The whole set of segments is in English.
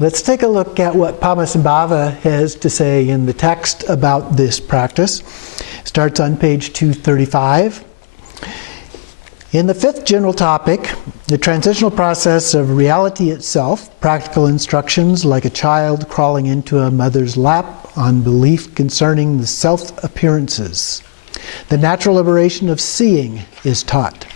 Let's take a look at what Padmasambhava has to say in the text about this practice. It starts on page 235. In the fifth general topic, the transitional process of reality itself, practical instructions like a child crawling into a mother's lap on belief concerning the self-appearances. The natural liberation of seeing is taught.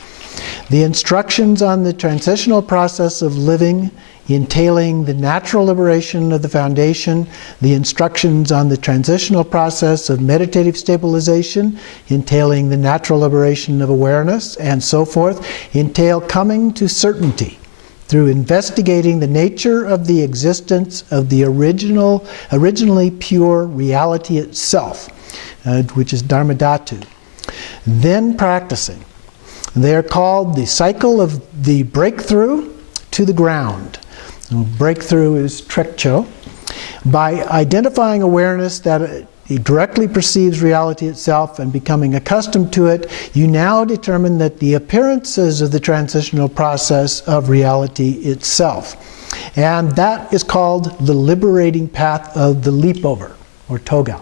The instructions on the transitional process of living entailing the natural liberation of the foundation, the instructions on the transitional process of meditative stabilization, entailing the natural liberation of awareness, and so forth, entail coming to certainty through investigating the nature of the existence of the originally pure reality itself, which is Dharmadhatu. Then practicing. They are called the cycle of the breakthrough to the ground. Breakthrough is trekcho. By identifying awareness that it directly perceives reality itself and becoming accustomed to it, you now determine that the appearances of the transitional process of reality itself. And that is called the liberating path of the leapover, or Togal.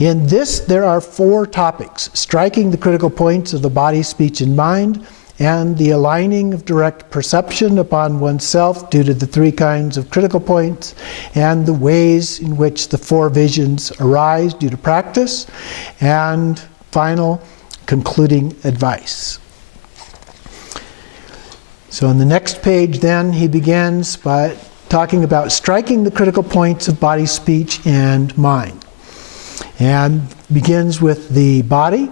In this, there are 4 topics: striking the critical points of the body, speech, and mind, and the aligning of direct perception upon oneself due to the 3 kinds of critical points, and the ways in which the 4 visions arise due to practice, and final, concluding advice. So on the next page then, he begins by talking about striking the critical points of body, speech, and mind. And begins with the body.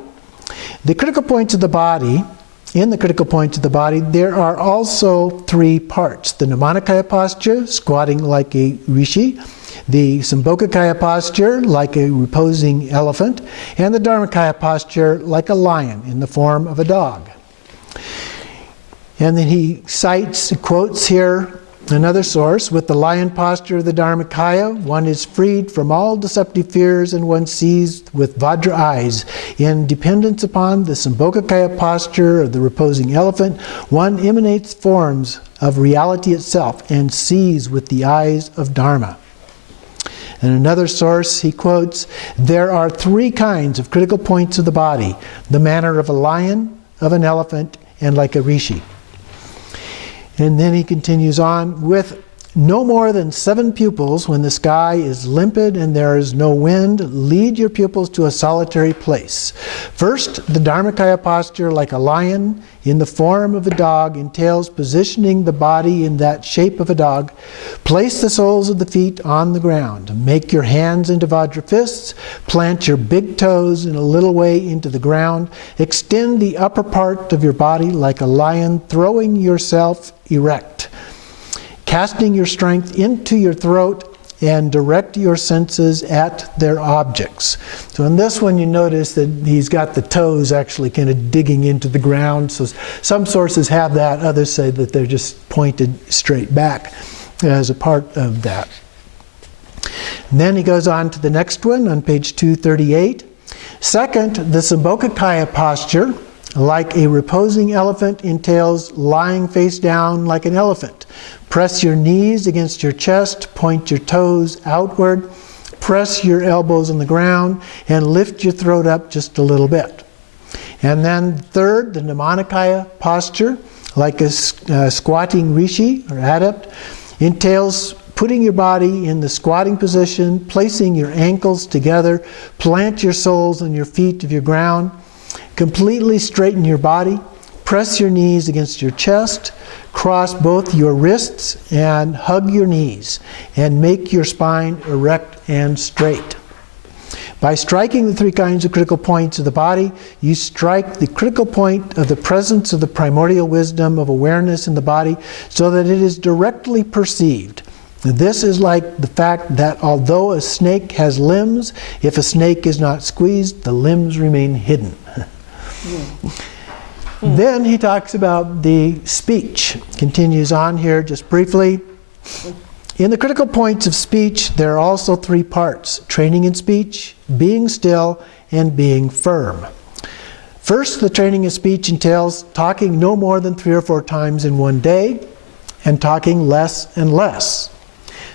The critical points of the body. In the critical points of the body, there are also 3 parts. The Mnemonic Posture, squatting like a rishi, the Sobotka Posture, like a reposing elephant, and the Dharmakaya Posture, like a lion in the form of a dog. And then he quotes here another source: with the lion posture of the Dharmakaya, one is freed from all deceptive fears and one sees with Vajra eyes. In dependence upon the Sobotka posture of the reposing elephant, one emanates forms of reality itself and sees with the eyes of Dharma. And another source he quotes: there are 3 kinds of critical points of the body: the manner of a lion, of an elephant, and like a rishi. And then he continues on with no more than 7 pupils when the sky is limpid and there is no wind. Lead your pupils to a solitary place. First, the Dharmakaya posture like a lion in the form of a dog entails positioning the body in that shape of a dog. Place the soles of the feet on the ground. Make your hands into Vajra fists. Plant your big toes in a little way into the ground. Extend the upper part of your body like a lion, throwing yourself erect. Casting your strength into your throat and direct your senses at their objects. So in this one you notice that he's got the toes actually kind of digging into the ground. So some sources have that, others say that they're just pointed straight back as a part of that. And then he goes on to the next one on page 238. Second, the Sobotka posture, like a reposing elephant, entails lying face down like an elephant. Press your knees against your chest, point your toes outward, press your elbows on the ground, and lift your throat up just a little bit. And then third, the Mnemonic Iya Posture, like a squatting rishi or adept, entails putting your body in the squatting position, placing your ankles together, plant your soles on your feet of your ground, completely straighten your body, press your knees against your chest, cross both your wrists and hug your knees, and make your spine erect and straight. By striking the 3 kinds of critical points of the body, you strike the critical point of the presence of the primordial wisdom of awareness in the body so that it is directly perceived. This is like the fact that although a snake has limbs, if a snake is not squeezed, the limbs remain hidden. Then he talks about the speech. Continues on here just briefly. In the critical points of speech, there are also 3 parts: training in speech, being still, and being firm. First, the training of speech entails talking no more than 3 or 4 times in one day, and talking less and less.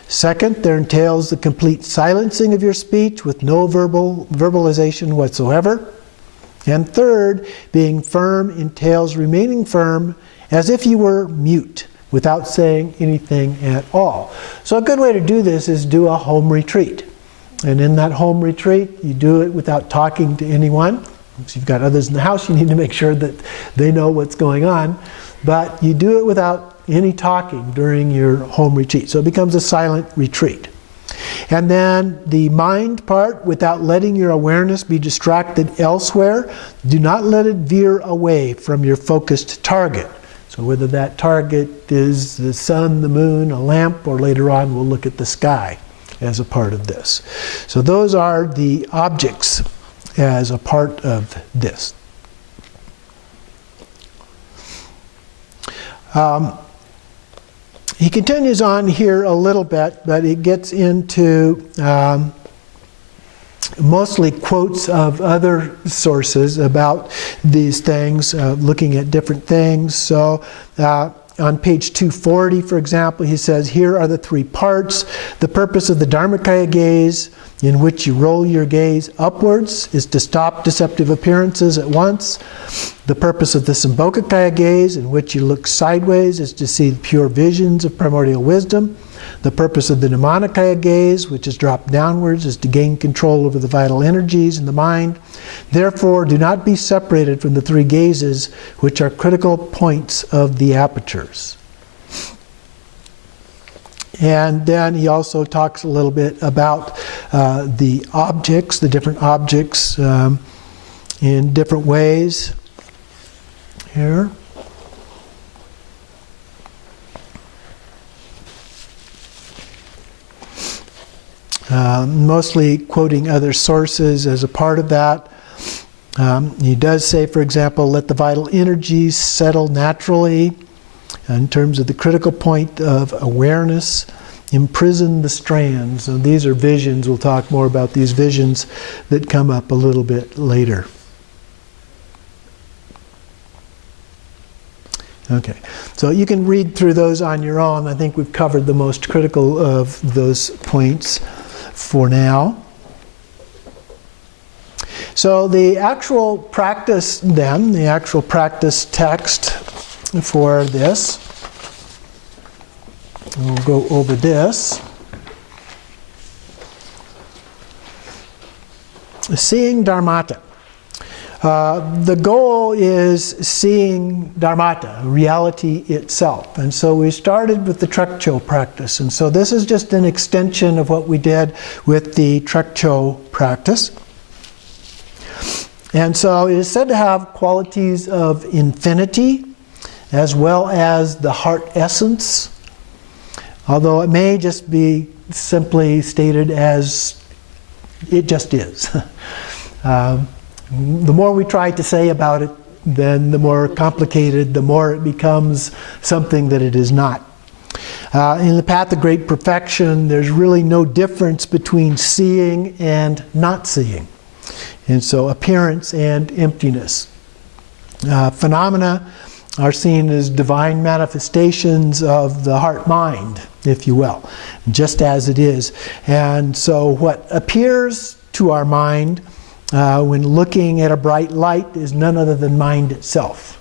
Second, there entails the complete silencing of your speech with no verbalization whatsoever. And third, being firm entails remaining firm as if you were mute, without saying anything at all. So a good way to do this is do a home retreat. And in that home retreat, you do it without talking to anyone. If you've got others in the house, you need to make sure that they know what's going on. But you do it without any talking during your home retreat. So it becomes a silent retreat. And then the mind part, without letting your awareness be distracted elsewhere, do not let it veer away from your focused target. So whether that target is the sun, the moon, a lamp, or later on we'll look at the sky as a part of this. So those are the objects as a part of this. He continues on here a little bit, but it gets into mostly quotes of other sources about these things, looking at different things. So on page 240, for example, he says, here are the three parts. The purpose of the Dharmakaya gaze, in which you roll your gaze upwards, is to stop deceptive appearances at once. The purpose of the Sobotka gaze, in which you look sideways, is to see pure visions of primordial wisdom. The purpose of the Mnemonic Iya gaze, which is dropped downwards, is to gain control over the vital energies in the mind. Therefore, do not be separated from the three gazes, which are critical points of the apertures. And then he also talks a little bit about the objects, the different objects in different ways. Here. Mostly quoting other sources as a part of that. He does say, for example, let the vital energies settle naturally in terms of the critical point of awareness. Imprison the strands. And these are visions. We'll talk more about these visions that come up a little bit later. Okay, so you can read through those on your own. I think we've covered the most critical of those points for now. So the actual practice then, the actual practice text for this, we'll go over this. Seeing Dharmata. The goal is seeing Dharmata, reality itself. And so we started with the Trekcho practice. And so this is just an extension of what we did with the Trekcho practice. And so it is said to have qualities of infinity as well as the heart essence, although it may just be simply stated as it just is. The more we try to say about it, then the more complicated, the more it becomes something that it is not. In the path of great perfection, there's really no difference between seeing and not seeing. And so appearance and emptiness. Phenomena are seen as divine manifestations of the heart-mind, if you will, just as it is. And so what appears to our mind when looking at a bright light is none other than mind itself.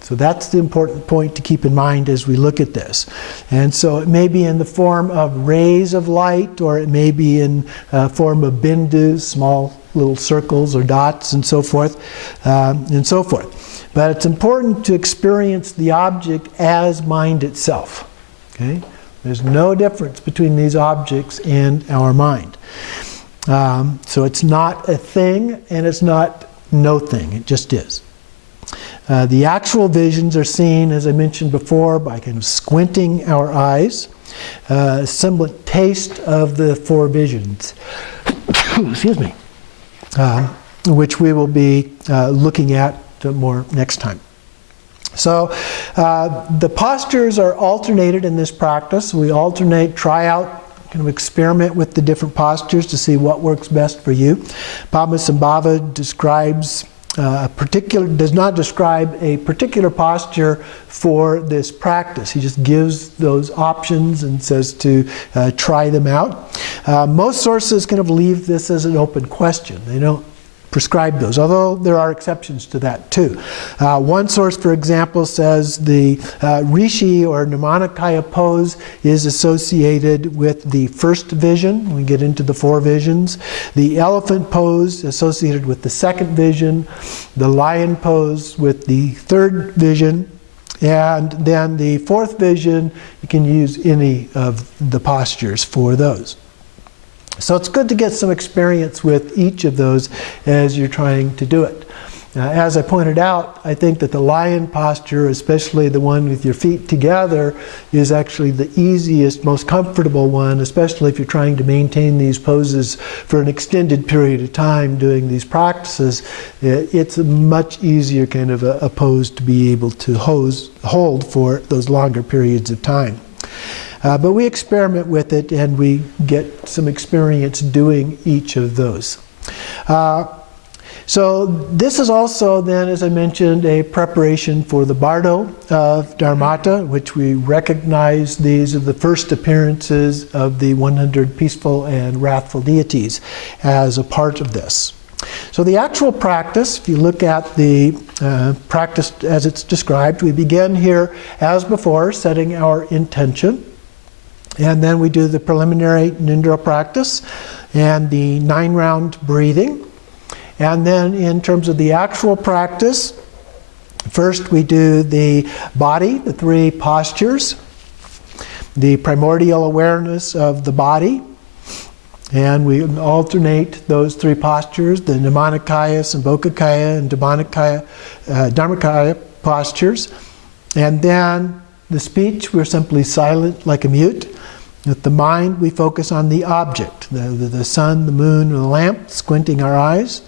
So that's the important point to keep in mind as we look at this. And so it may be in the form of rays of light, or it may be in form of bindus, small little circles or dots, and so forth, and so forth. But it's important to experience the object as mind itself. Okay? There's no difference between these objects and our mind. So it's not a thing, and it's not no thing. It just is. The actual visions are seen, as I mentioned before, by kind of squinting our eyes. A semblant taste of the four visions. Excuse me. Which we will be looking at more next time. So the postures are alternated in this practice. We alternate, try out, kind of experiment with the different postures to see what works best for you. Padmasambhava describes does not describe a particular posture for this practice. He just gives those options and says to try them out. Most sources kind of leave this as an open question. They don't prescribe those, although there are exceptions to that too. One source, for example, says the Rishi or Mnemonic pose is associated with the first vision. We get into the 4 visions. The elephant pose associated with the second vision. The lion pose with the third vision. And then the 4th vision, you can use any of the postures for those. So it's good to get some experience with each of those as you're trying to do it. As I pointed out, I think that the lion posture, especially the one with your feet together, is actually the easiest, most comfortable one, especially if you're trying to maintain these poses for an extended period of time doing these practices. It's a much easier kind of a pose to be able to hold for those longer periods of time. But we experiment with it and we get some experience doing each of those. So this is also then, as I mentioned, a preparation for the bardo of Dharmata, which we recognize these are the first appearances of the 100 peaceful and wrathful deities as a part of this. So the actual practice, if you look at the practice as it's described, we begin here, as before, setting our intention. And then we do the preliminary Nindra practice and the 9-round breathing. And then in terms of the actual practice, first we do the body, the 3 postures, the primordial awareness of the body, and we alternate those 3 postures, the Mnemonikaya, Sobotka, and Dharmakaya postures. And then the speech, we're simply silent like a mute. With the mind, we focus on the object, the sun, the moon, or the lamp, squinting our eyes.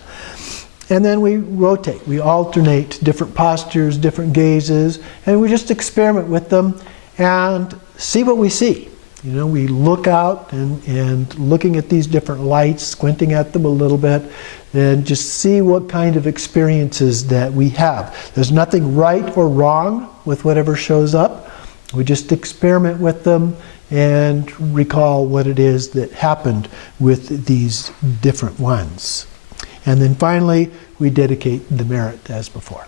And then we rotate, we alternate different postures, different gazes, and we just experiment with them and see what we see. You know, we look out and looking at these different lights, squinting at them a little bit, and just see what kind of experiences that we have. There's nothing right or wrong with whatever shows up. We just experiment with them and recall what it is that happened with these different ones. And then finally, we dedicate the merit as before.